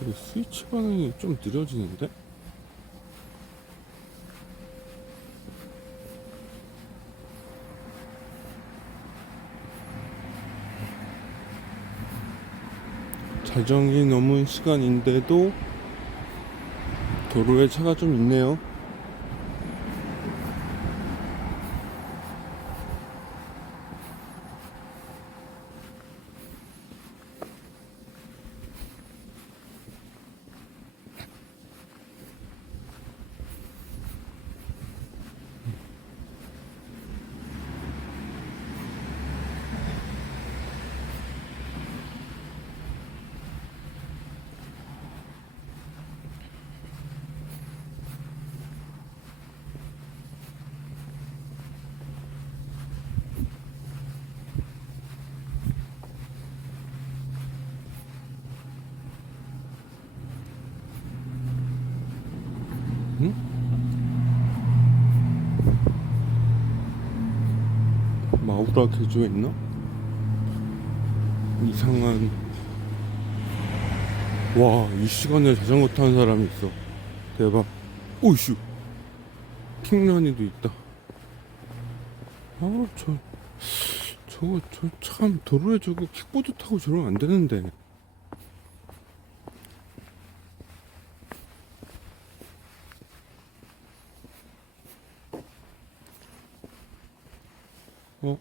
그리고 스위치 반응이 좀 느려지는데? 자정이 넘은 시간인데도 도로에 차가 좀 있네요. 응? 마우라 개조했나? 이상한. 와, 이 시간에 자전거 타는 사람이 있어. 대박. 오이씨, 킹란이도 있다. 아, 저 참 도로에 저거 킥보드 타고 저러면 안 되는데. 어?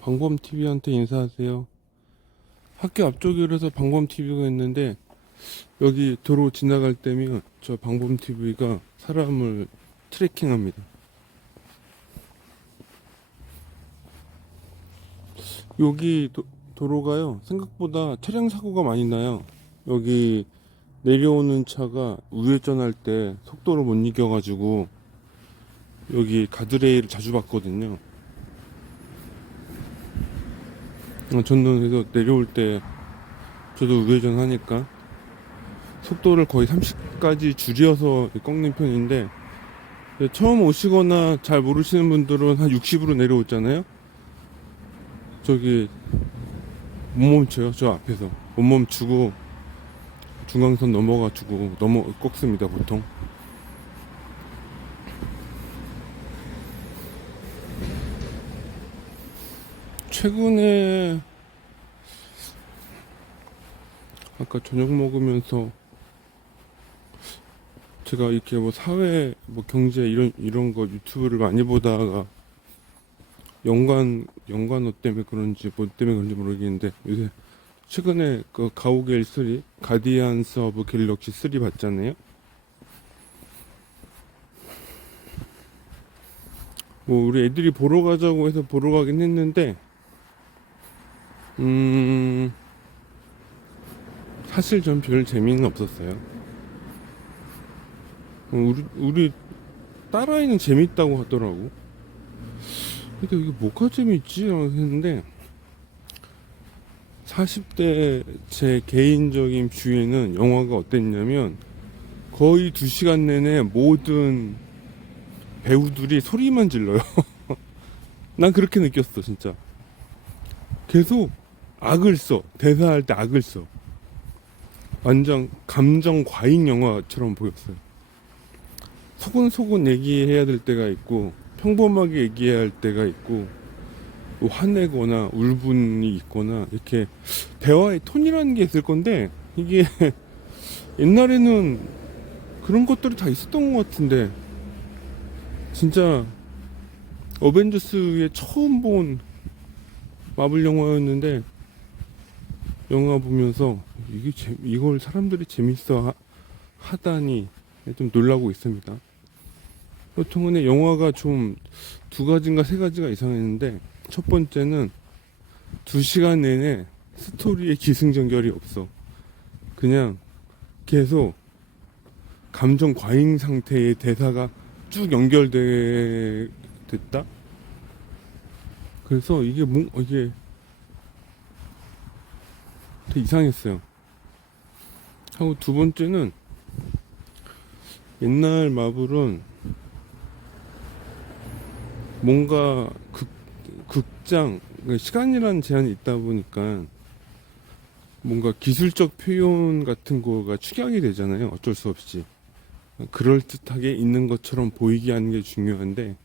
방범TV한테 인사하세요. 학교 앞쪽이라서 방범TV가 있는데, 여기 도로 지나갈 때면 저 방범TV가 사람을 트래킹합니다. 여기 도로가요, 생각보다 차량 사고가 많이 나요. 여기 내려오는 차가 우회전할 때 속도를 못 이겨가지고 여기 가드레일을 자주 봤거든요. 저는 그래서 내려올 때 저도 우회전 하니까 속도를 거의 30까지 줄여서 꺾는 편인데, 처음 오시거나 잘 모르시는 분들은 한 60으로 내려오잖아요. 저기 못 멈춰요. 저 앞에서 못 멈추고 중앙선 넘어가지고 꺾습니다 보통. 최근에 아까 저녁 먹으면서 제가 이렇게 뭐 사회 뭐 경제 이런 거 유튜브를 많이 보다가 연관어 때문에 그런지 뭐 때문에 그런지 모르겠는데, 요새 최근에 그 가오갤 3 가디언스 오브 갤럭시 3 봤잖아요. 뭐 우리 애들이 보러 가자고 해서 보러 가긴 했는데, 사실 전 별 재미는 없었어요. 우리 딸아이는 재밌다고 하더라고. 근데 이게 뭐가 재밌지? 라고 했는데, 40대 제 개인적인 뷰에는 영화가 어땠냐면, 거의 2시간 내내 모든 배우들이 소리만 질러요. 난 그렇게 느꼈어, 진짜. 계속 악을 써. 대사할 때 악을 써. 완전 감정 과잉 영화처럼 보였어요. 소곤소곤 얘기해야 될 때가 있고, 평범하게 얘기해야 할 때가 있고, 뭐 화내거나 울분이 있거나, 이렇게 대화의 톤이라는 게 있을 건데, 이게 옛날에는 그런 것들이 다 있었던 것 같은데, 진짜 어벤져스에 처음 본 마블 영화였는데, 영화 보면서 이걸 사람들이 재밌어 하다니 좀 놀라고 있습니다. 보통은 영화가 좀 2가지인가 3가지가 이상했는데, 첫 번째는 2시간 내내 스토리에 기승전결이 없어. 그냥 계속 감정 과잉 상태의 대사가 쭉 됐다. 그래서 이게 되게 이상했어요. 하고 두 번째는, 옛날 마블은 뭔가 극장 시간이라는 제한이 있다 보니까 뭔가 기술적 표현 같은 거가 축약이 되잖아요. 어쩔 수 없이. 그럴듯하게 있는 것처럼 보이게 하는 게 중요한데,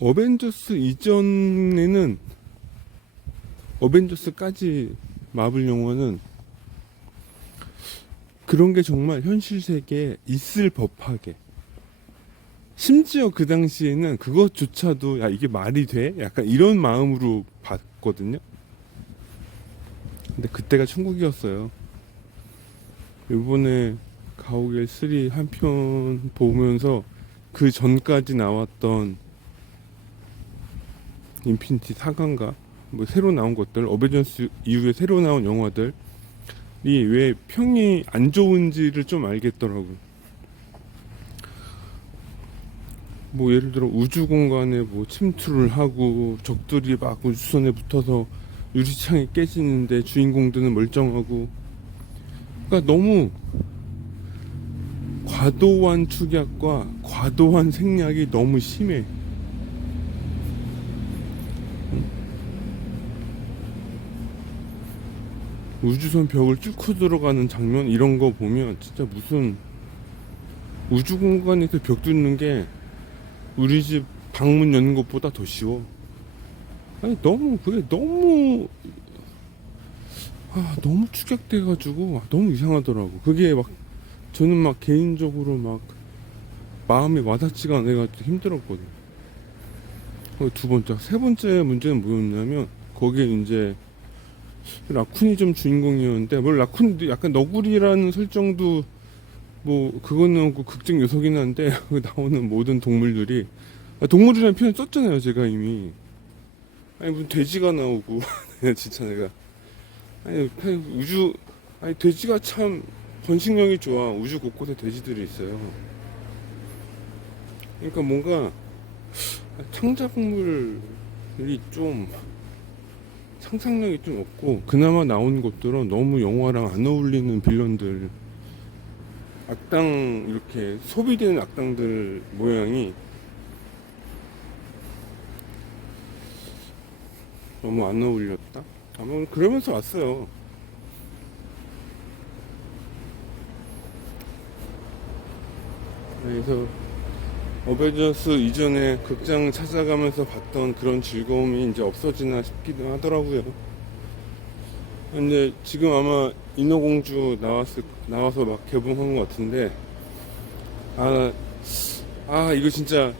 어벤져스 이전에는, 어벤져스까지 마블 영화는 그런 게 정말 현실 세계에 있을 법하게, 심지어 그 당시에는 그것조차도 야 이게 말이 돼? 약간 이런 마음으로 봤거든요. 근데 그때가 천국이었어요. 이번에 가오갤 3 한 편 보면서 그 전까지 나왔던 인피니티 사관가 뭐 새로 나온 것들, 어벤져스 이후에 새로 나온 영화들이 왜 평이 안 좋은지를 좀 알겠더라고요. 뭐 예를 들어 우주 공간에 뭐 침투를 하고 적들이 막 우주선에 붙어서 유리창이 깨지는데 주인공들은 멀쩡하고, 그러니까 너무 과도한 축약과 과도한 생략이 너무 심해. 우주선 벽을 뚫고 들어가는 장면 이런 거 보면 진짜 무슨 우주 공간에서 벽 뚫는 게 우리 집 방문 여는 것보다 더 쉬워. 아니 너무 그게 너무 너무 축약돼가지고 너무 이상하더라고. 그게 막 저는 막 개인적으로 막 마음에 와닿지가 않아가지고 힘들었거든. 두 번째, 세 번째 문제는 뭐였냐면 거기에 이제 라쿤이 좀 주인공이었는데, 뭘 라쿤도 약간 너구리라는 설정도 뭐 그거는 그 극적 요소긴 한데 나오는 모든 동물들이, 동물이라는 표현 썼잖아요 제가 이미. 아니 무슨 돼지가 나오고 진짜 내가, 아니 우주, 아니 돼지가 참 번식력이 좋아. 우주 곳곳에 돼지들이 있어요. 그러니까 뭔가 창작물이 좀 상상력이 좀 없고, 그나마 나온 것들은 너무 영화랑 안 어울리는 빌런들, 악당, 이렇게 소비되는 악당들 모양이 너무 안 어울렸다? 아마 그러면서 왔어요. 그래서 어벤져스 이전에 극장 찾아가면서 봤던 그런 즐거움이 이제 없어지나 싶기도 하더라고요. 근데 지금 아마 인어공주 나와서 막 개봉한 것 같은데, 아, 이거 진짜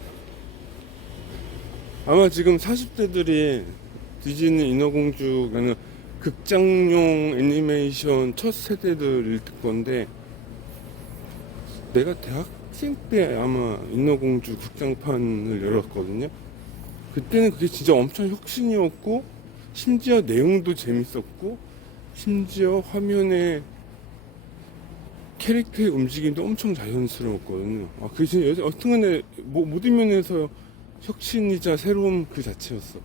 아마 지금 40대들이 디즈니 인어공주가 극장용 애니메이션 첫 세대들일 건데, 내가 대학생 때 아마 인어공주 극장판을 열었거든요. 그때는 그게 진짜 엄청 혁신이었고, 심지어 내용도 재밌었고, 심지어 화면에 캐릭터의 움직임도 엄청 자연스러웠거든요. 그게 진짜 어떤 간에 모든 면에서 혁신이자 새로움 그 자체였어.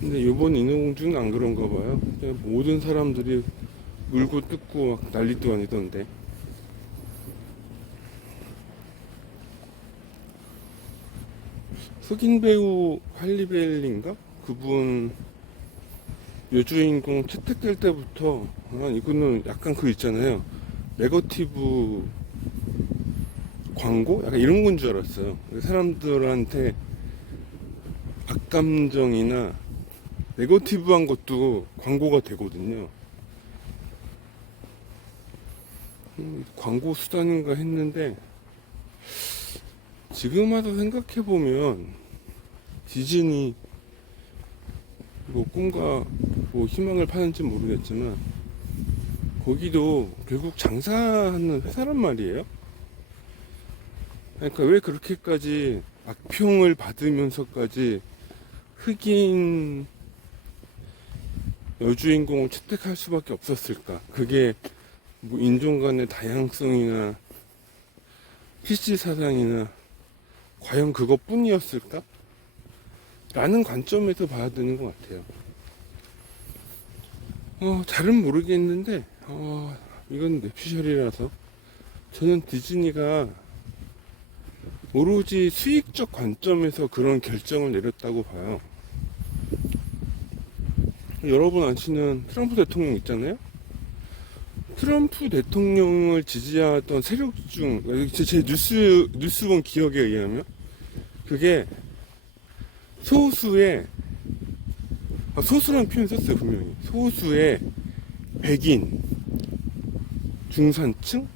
근데 이번 인어공주는 안 그런가 봐요. 그냥 모든 사람들이 물고 뜯고 막 난리도 아니던데. 흑인 배우 할리벨리인가? 그분 여주인공 채택될 때부터 이거는 약간 그 있잖아요. 네거티브 광고? 약간 이런 건 줄 알았어요. 사람들한테 악감정이나 네거티브한 것도 광고가 되거든요. 광고 수단인가 했는데, 지금 와서 생각해보면 디즈니 뭐 꿈과 뭐 희망을 파는지 모르겠지만 거기도 결국 장사하는 회사란 말이에요. 그러니까 왜 그렇게까지 악평을 받으면서까지 흑인 여주인공을 채택할 수밖에 없었을까? 그게 뭐 인종 간의 다양성이나 PC 사상이나 과연 그것뿐이었을까? 라는 관점에서 봐야 되는 것 같아요. 잘은 모르겠는데, 이건 내 피셜이라서 저는 디즈니가 오로지 수익적 관점에서 그런 결정을 내렸다고 봐요. 여러분 아시는 트럼프 대통령 있잖아요. 트럼프 대통령을 지지하던 세력 중, 제 뉴스 본 기억에 의하면 그게 소수란 표현 썼어요, 분명히. 소수의 백인, 중산층?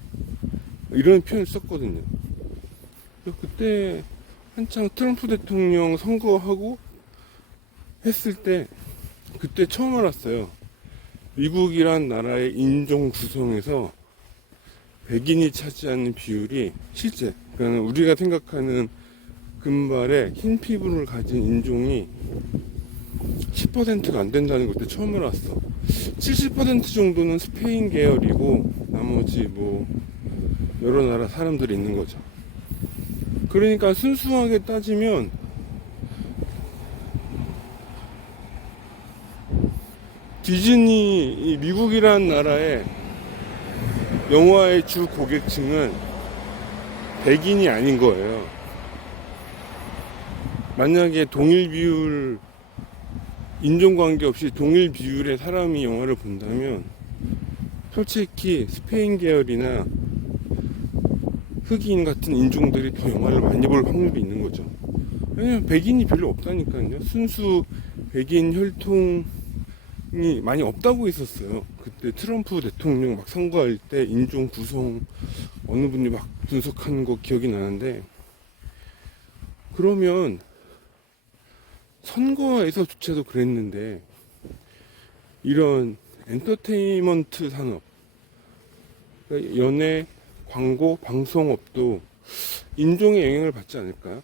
이런 표현을 썼거든요. 그때 한창 트럼프 대통령 선거하고 했을 때, 그때 처음 알았어요. 미국이란 나라의 인종 구성에서 백인이 차지하는 비율이 실제, 그러니까 우리가 생각하는 금발의 흰 피부를 가진 인종이 10%가 안 된다는 것도 처음 알았어. 70% 정도는 스페인 계열이고 나머지 뭐 여러 나라 사람들이 있는 거죠. 그러니까 순수하게 따지면 디즈니, 이 미국이란 나라의 영화의 주 고객층은 백인이 아닌 거예요. 만약에 동일 비율, 인종관계 없이 동일 비율의 사람이 영화를 본다면 솔직히 스페인 계열이나 흑인 같은 인종들이 더 영화를 많이 볼 확률이 있는 거죠. 왜냐면 백인이 별로 없다니까요. 순수 백인 혈통이 많이 없다고 했었어요. 그때 트럼프 대통령 막 선거할 때 인종 구성 어느 분이 막 분석하는 거 기억이 나는데, 그러면 선거에서조차도 그랬는데 이런 엔터테인먼트 산업, 그러니까 연예, 광고, 방송업도 인종의 영향을 받지 않을까요?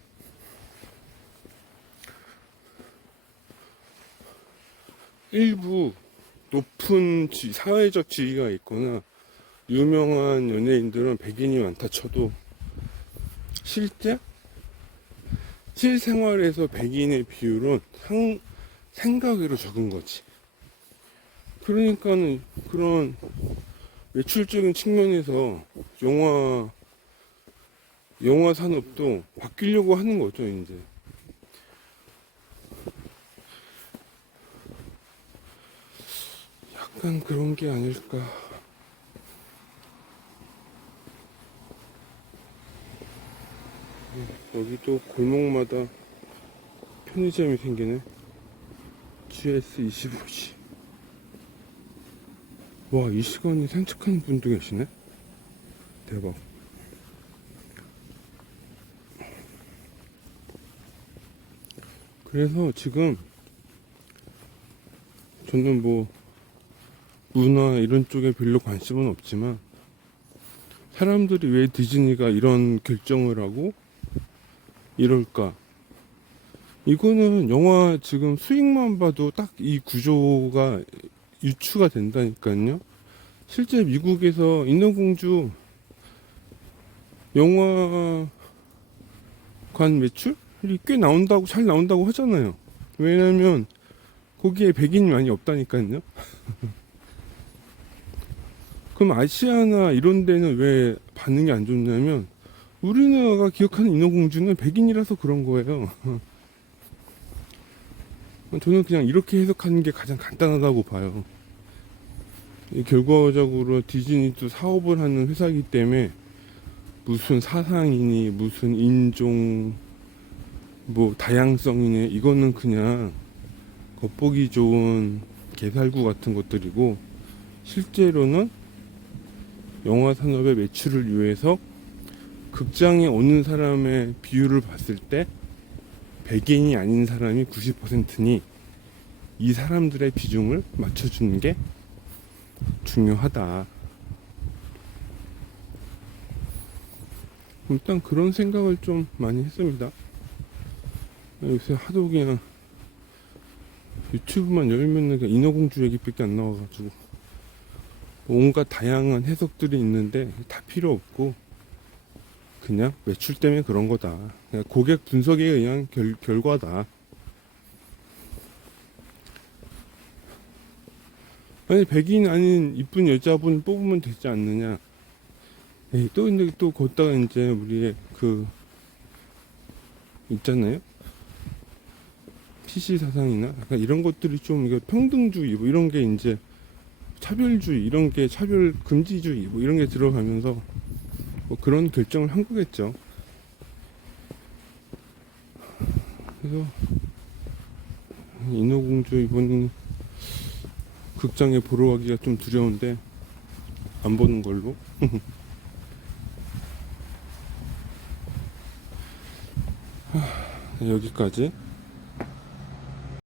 일부 높은 사회적 지위가 있거나 유명한 연예인들은 백인이 많다 쳐도 실제 실생활에서 백인의 비율은 생각외로 적은 거지. 그러니까는 그런 매출적인 측면에서 영화 산업도 바뀌려고 하는 거죠, 이제. 약간 그런 게 아닐까. 여기도 골목마다 편의점이 생기네. GS25시. 와, 이 시간에 산책하는 분도 계시네. 대박. 그래서 지금 저는 뭐 문화 이런 쪽에 별로 관심은 없지만 사람들이 왜 디즈니가 이런 결정을 하고 이럴까? 이거는 영화 지금 수익만 봐도 딱 이 구조가 유추가 된다니까요. 실제 미국에서 인어공주 영화관 매출이 꽤 나온다고, 잘 나온다고 하잖아요. 왜냐면 거기에 백인이 많이 없다니까요. 그럼 아시아나 이런 데는 왜 반응이 안 좋냐면 우리나라가 기억하는 인어공주는 백인이라서 그런 거예요. 저는 그냥 이렇게 해석하는 게 가장 간단하다고 봐요. 결과적으로 디즈니도 사업을 하는 회사이기 때문에 무슨 사상이니 무슨 인종 뭐 다양성이니 이거는 그냥 겉보기 좋은 개살구 같은 것들이고, 실제로는 영화 산업의 매출을 위해서 극장에 오는 사람의 비율을 봤을 때 백인이 아닌 사람이 90%니 이 사람들의 비중을 맞춰주는 게 중요하다. 일단 그런 생각을 좀 많이 했습니다. 요새 하도 그냥 유튜브만 열면은 그냥 인어공주 얘기밖에 안 나와가지고 온갖 다양한 해석들이 있는데 다 필요 없고 그냥 매출 때문에 그런 거다. 그냥 고객 분석에 의한 결과다. 아니 백인 아닌 이쁜 여자분 뽑으면 되지 않느냐. 에이, 또 근데 또 걷다가 이제 우리의 그 있잖아요. PC 사상이나 약간 이런 것들이 좀 이게 평등주의 뭐 이런 게 이제 차별주의 이런 게 차별 금지주의 뭐 이런 게 들어가면서 뭐 그런 결정을 한 거겠죠. 그래서 인어공주 이번 극장에 보러 가기가 좀 두려운데 안 보는 걸로. 여기까지.